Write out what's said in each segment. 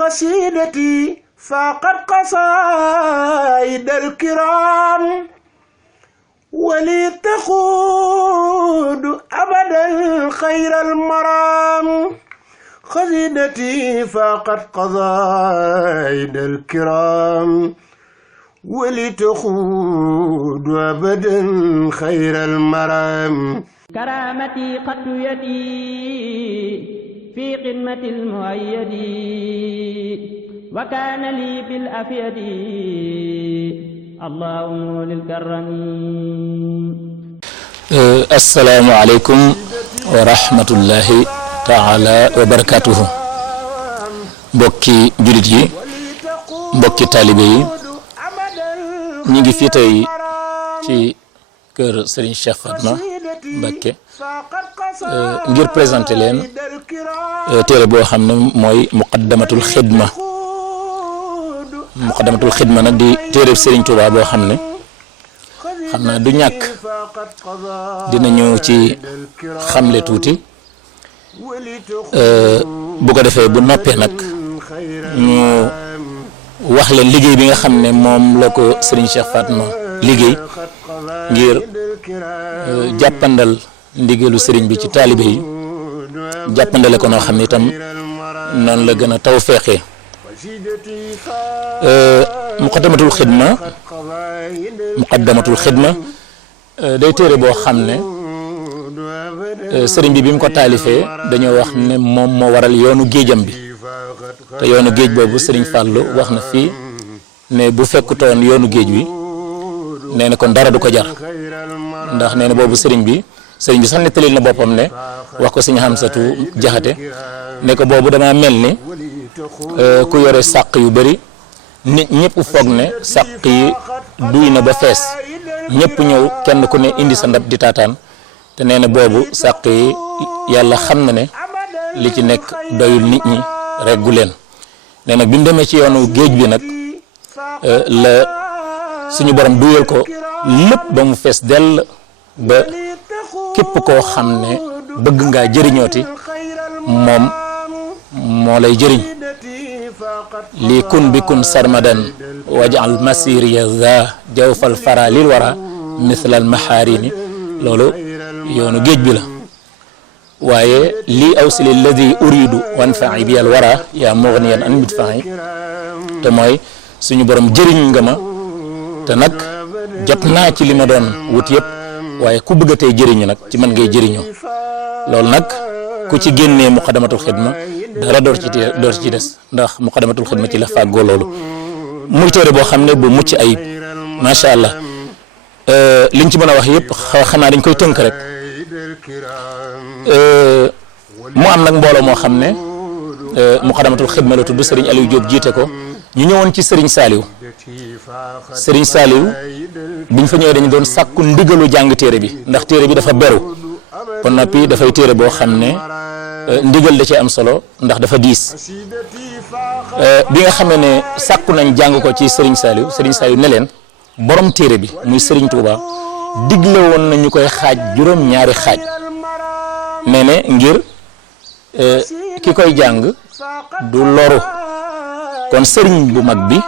قصيدتي فاقت قصائد الكرام ولي تقود أبدا خير المرام قصيدتي فاقت قصائد الكرام ولي تقود أبدا خير المرام كرامتي قد يدي في خدمة المؤيد وكان لي بالأفيد اللهم للكرم. السلام عليكم ورحمة الله تعالى وبركاته. mbokki julit yi mbokki taalibe yi ñi ngi fii tey ci kër Serigne Cheikh Fatma Mbacké ngir présenter leen téere boo xam ne mooy muqaddamatul xidma nag di téere Serigne Touba boo xam ne xam naa du ñàkk dina ñëw ci xamle tuuti bu ko defee bu noppee nag ñu wax leen liggéey bi nga xam ne moom la ko Serigne Cheikh Fatma liggéey ngir jàppandal ndigalu Serigne bi ci taalibe yi jàppandale ko noo xam ne itam noonu la gën a taw feexee. muqaddamatul xidma day téere boo xam ne Serigne bi mu ko taalifee dañoo wax ne moom moo waral yoonu géejam bi te yoonu géej boobu Serigne Fallou wax na fii ne bu fekkutoon yoonu géej wi nee na kon dara du ko jar ndax nee na boobu sëriñ bi sax nettalil na boppam ne wax ko Serigne Hamsatu Jaxate ne ko boobu dama mel ni ku yore sàq yu bari nit ñëpp foog ne sàq yi duy na ba fees ñëpp ñëw kenn ku ne indi sa ndab di taataan te nee na boobu sàq yi yàlla xam na ne li ci nekk doyul nit ñi reggu leen nee nag bi mu demee ci yoonu géej bi nag la suñu borom duyal ko lépp ba mu fees dell ba képp koo xam ne bëgg ngaa jëriñooti moom moo lay jëriñ lii kun bi kun sarmadan wajal masiriya za jawfal fara lil wara mislal maharini loolu yoonu géej bi la waaye lii awsili alladi uridu wanfai bi al wara yaa mughniyan an midfai te mooy suñu borom jëriñ nga ma te nag jot naa ci li ma doon wut yëpp waaye ku bëgg a tey jëriñu nag ci man ngay jëriñoo loolu nag ku ci génnee muqaddamatul xidma dara door ci des ndax muqaddamatul xidma ci la fàggoo loolu muy téere boo xam ne bu mucc ayib macha allah liñ ci mën a wax yëpp xanaa dañ koy tënk rek mu am nag mbooloo moo xam ne muqaddamatul xidma la tudd Serigne Aliou Diop jiite ko ñu ñëwoon ci Serigne Saliou biñ fa ñëwee dañu doon sàkku ndigalu jàng téere bi ndax téere bi dafa beru kon noppi dafay téere boo xam ne ndigal da cee am solo ndax dafa diis bi nga xamee ne sàkku nañ jàng ko ci Serigne Saliou ne leen borom téere bi muy Serigne Touba digle woon na ñu koy xaaj juróom-ñaari xaaj nee ne ngir ki koy jàng du loru kon Serigne bu mag bi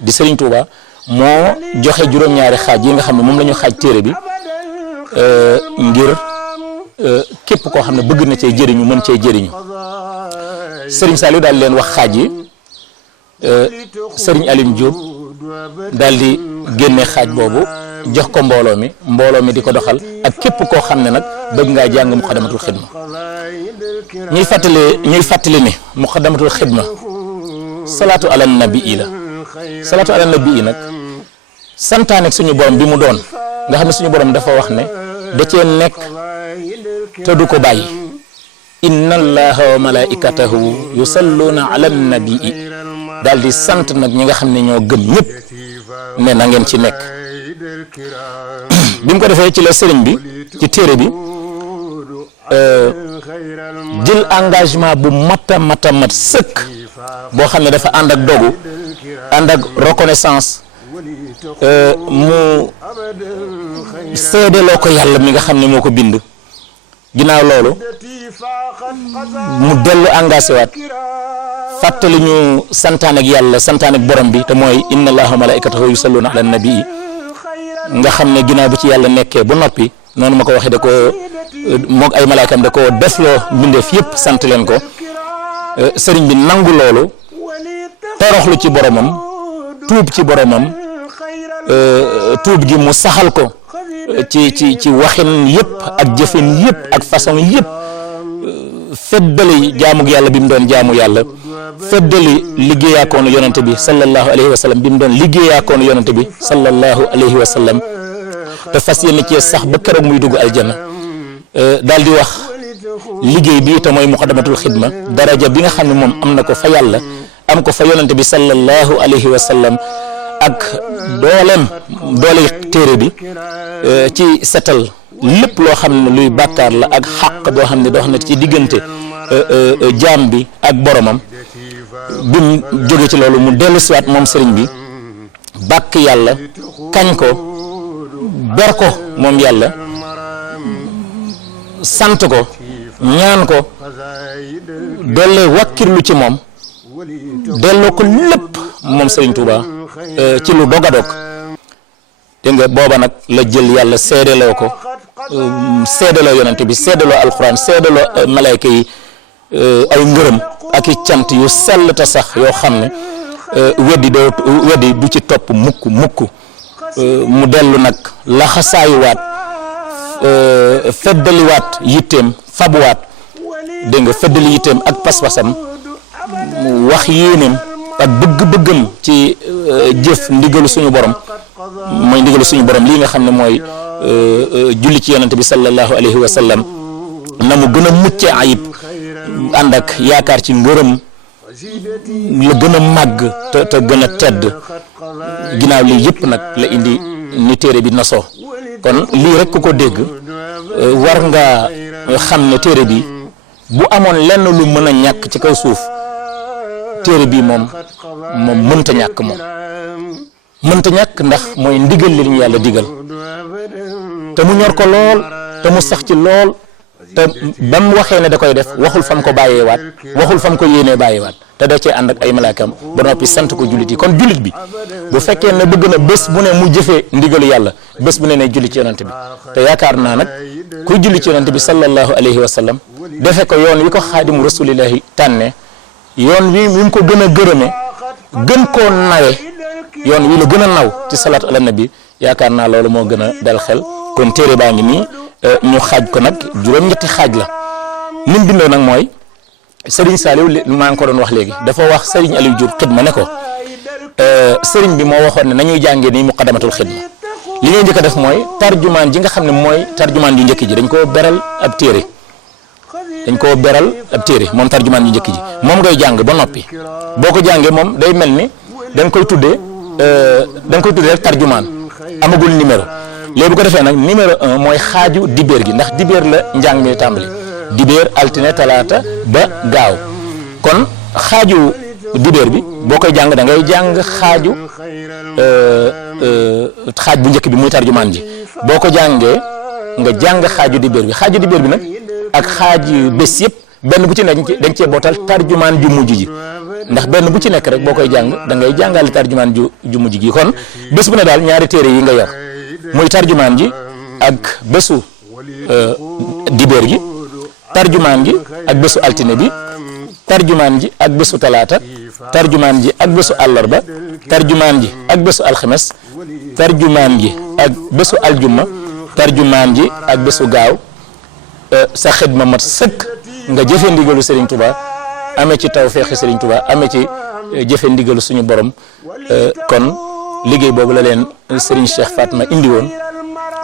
di Serigne Touba moo joxe juróom-ñaari xaaj yi nga xam ne moom la ñu xaaj téere bi ngir képp koo xam ne bëgg na cee jëriñu mën cee jëriñu Serigne Saliou daal leen wax xaaj yi Serigne Aliou Diop daal di génne xaaj boobu jox ko mbooloo mi di ko doxal ak képp koo xam ne nag bëgg ngaa jàng muqaddamatul xidma ñuy fàttali ne muqaddamatul xidma salaatu ala nabii la salaatu ala nabii nag santaane suñu borom bi mu doon nga xam ne suñu borom dafa wax ne da cee nekk te du ko bàyyi inna allaha wa malaikatahu yusalluna ala nabii daal di sant nag ñi nga xam ne ñoo gëm ñëpp ne na ngeen ci nekk bi mu ko defee ci la sëriñ bi ci téere bi jël engagement bu mat sëkk boo xam ne dafa ànd ak dogu ànd ak reconnaissance mu seedeloo ko yàlla mi nga xam ne moo ko bind ginnaaw loolu mu dellu engagé waat fàttali ñu santaan ak yàlla santaan ak borom bi te mooy inna allaha wa malaikatahu yusalluna ala nabii nga xam ne ginnaaw bi ci yàlla nekkee ba noppi noonu ma ko waxee da ko moog ay malaakam da ko defloo mbindeef yëpp sant leen ko sëriñ bi nangu loolu toroxlu ci boromam tuub ci boromam tuub gi mu saxal ko ci waxin yëpp ak jëfin yëpp ak façon yëpp feddali jaamug yàlla bi mu doon jaamu yàlla feddali liggéeyaakoonu yonante bi sallallahu alayhi wa sallam bi mu doon liggéeyaakoonu yonante bi sallallahu alayhi wa sallam te fas yéene ci sax ba keroog muy dugg aljanna daal di wax liggéey bi te mooy muqaddamatul xidma daraja bi nga xam ne moom am na ko fa yàlla am ko fa yonante bi sallallahu alayhi wa sallam ak doole téere bi ci setal lépp loo xam ne luy bàkkaar la ak xàq boo xam ne dox na ci diggante jaam bi ak boromam bi mu jóge ci loolu mu dellu siwaat moom sëriñ bi bàkk yàlla kañ ko ber ko moom yàlla sant ko ñaan ko dollee wakkirlu ci moom delloo ko lépp moom sëriñ Touba ci lu dog a dog dégg nga booba nag la jël yàlla seedeloo ko seedeloo yonante bi seedeloo alxuraan seedeloo malayka yi ay ngërëm ak i cant yu sell te sax yoo xam ne weddi du ci topp mukk mu dellu nag laxasaayuwaat feddaliwaat yitteem fabuwaat dégg nga feddali yitteem ak pas-pasam wax yéeneem ak bëgg-bëggam ci jëf ndigalu suñu borom mooy ndigalu suñu borom lii nga xam ne mooy julli ci yonante bi sallallahu alayhi wa sallam na mu gën a mucce ayib ànd ak yaakaar ci ngërëm la gën a màgg te gën a tedd ginnaaw lii yëpp nag la indi ni téere bi nasoo kon lii rek ku ko dégg war nga xam ne téere bi bu amoon lenn lu mën a ñàkk ci kaw suuf téere bi moom mënta ñàkk mënta ñàkk ndax mooy ndigal li ñu yàlla digal te mu ñor ko lool te mu sax ci lool te ba mu waxee ne da koy def waxul fam ko bàyyeewaat waxul fam ko yéenee bàyyeewaat te da cee ànd ak ay malaakam ba noppi sant ko jullit yi kon jullit bi bu fekkee ne bëgg na bés bu ne mu jëfee ndigalu yàlla bés bu ne julli ci yonante bi te yaakaar naa nag kuy julli ci yonante bi sallallahu alayhi wa sallam defe ko yoon wi ko xaadimu rasulillahi tànne yoon wi mu ko gën a gërëme gën koo nawe yoon wi la gën a naw ci salaatu ala nabi yaakaar naa loolu moo gën a dal xel kon téere baa ngi nii ñu xaaj ko nag juróom-ñetti xaaj la ni mu bindoo nag mooy Serigne Saliou maa ngi ko doon wax léegi dafa wax Serigne Aliou Diop xidma ne ko Serigne bi moo waxoon ne nañuy jàngee nii muqaddamatul xidma li ngay njëkk a def mooy tarjumaan ji nga xam ne mooy tarjumaan ju njëkk ji dañ koo beral ab téere moom tarjumaan ju njëkk ji moom ngay jàng ba noppi boo ko jàngee moom day mel ni da nga koy tuddee rek tarjumaan amagul numéro léegi bu ko defee nag numéro 1 mooy xaaju dibéer gi ndax dibéer la njàng mi tàmbali dibéer altine talaata ba gaaw kon xaaju dibéer bi boo koy jàng da ngay jàng xaaj bu njëkk bi muy tarjumaan ji boo ko jàngee nga jàng xaaju dibéer bi nag ak xaaju bés yëpp benn bu ci nekk dañ cee bootal tarjumaan ju mujj ji ndax benn bu ci nekk rek boo koy jàng da ngay jàngale tarjumaan ju mujj gi kon bés bu ne daal ñaari téere yi nga yor muy tarjumaan ji ak bésu dibéer gi tarjumaan ji ak bésu altine bi tarjumaan ji ak bésu talaata tarjumaan ji ak bésu àllarba tarjumaan ji ak bésu alxames tarjumaan ji ak bésu aljuma tarjumaan ji ak bésu gaaw sa xidma mat sëkk nga jëfe ndigalu Serigne Touba amee ci tawfeexi Serigne Touba amee ci jëfe ndigalu suñu borom kon liggéey boobu la leen Serigne Cheikh Fatma indi woon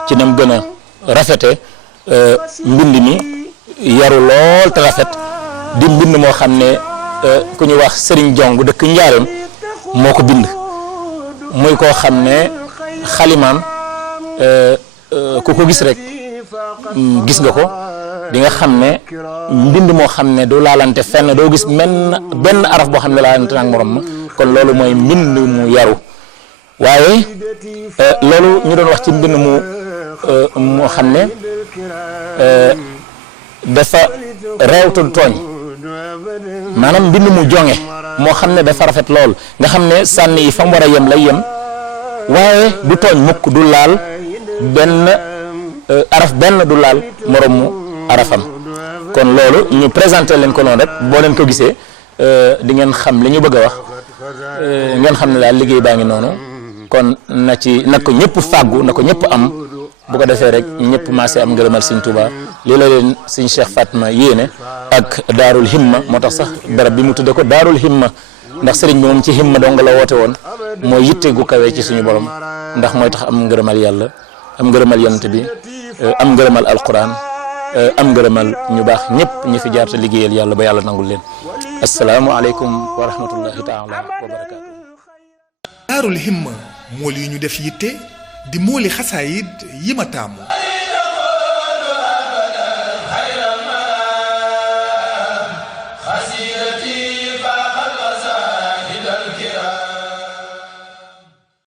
ci nam gën a rafete mbind mi yaru lool te rafet di mbind moo xam ne ku ñu wax Serigne Jong dëkk Njaareem moo ko bind muy koo xam ne xalimaam ku ko gis rek gis nga ko di nga xam ne mbind moo xam ne du laalante fenn doo gis benn araf boo xam ne laalante nag morom ma kon loolu mooy mbind mu yaru waaye loolu ñu doon wax ci mbind moo xam ne dafa réew te du tooñ maanaam mbind mu jonge moo xam ne dafa rafet lool nga xam ne sànni yi fa mu war a yem lay yem waaye du tooñ mukk du laal benn araf benn du laal morom mu arafam kon loolu ñu présenté leen ko noonu rek boo leen ko gisee di ngeen xam li ñu bëgg a wax ngeen xam ne daal liggéey baa ngi noonu kon na ko ñëpp fàggu na ko ñëpp am bu ko defee rek ñëpp maasee am ngërëmal Sëñ Tuubaa lii la leen Sëñ Cheikh Fatma yéene ak daarul himma moo tax sax barab bi mu tudde ko daarul himma ndax sëriñ bi moom ci himma dong la woote woon mooy yitte gu kawee ci suñu borom ndax mooy tax am ngërëmal yàlla am ngërëmal yonent bi am ngërëmal alquran am ngërëmal ñu baax ñëpp ñi fi jaar te liggéeyal yàlla ba yàlla nangul leen asalaamualeykum wa rahmatullahi taala wa barakaatu. daarul himma mool yi ñu def yitte di mooli xasaayid yi ma taamu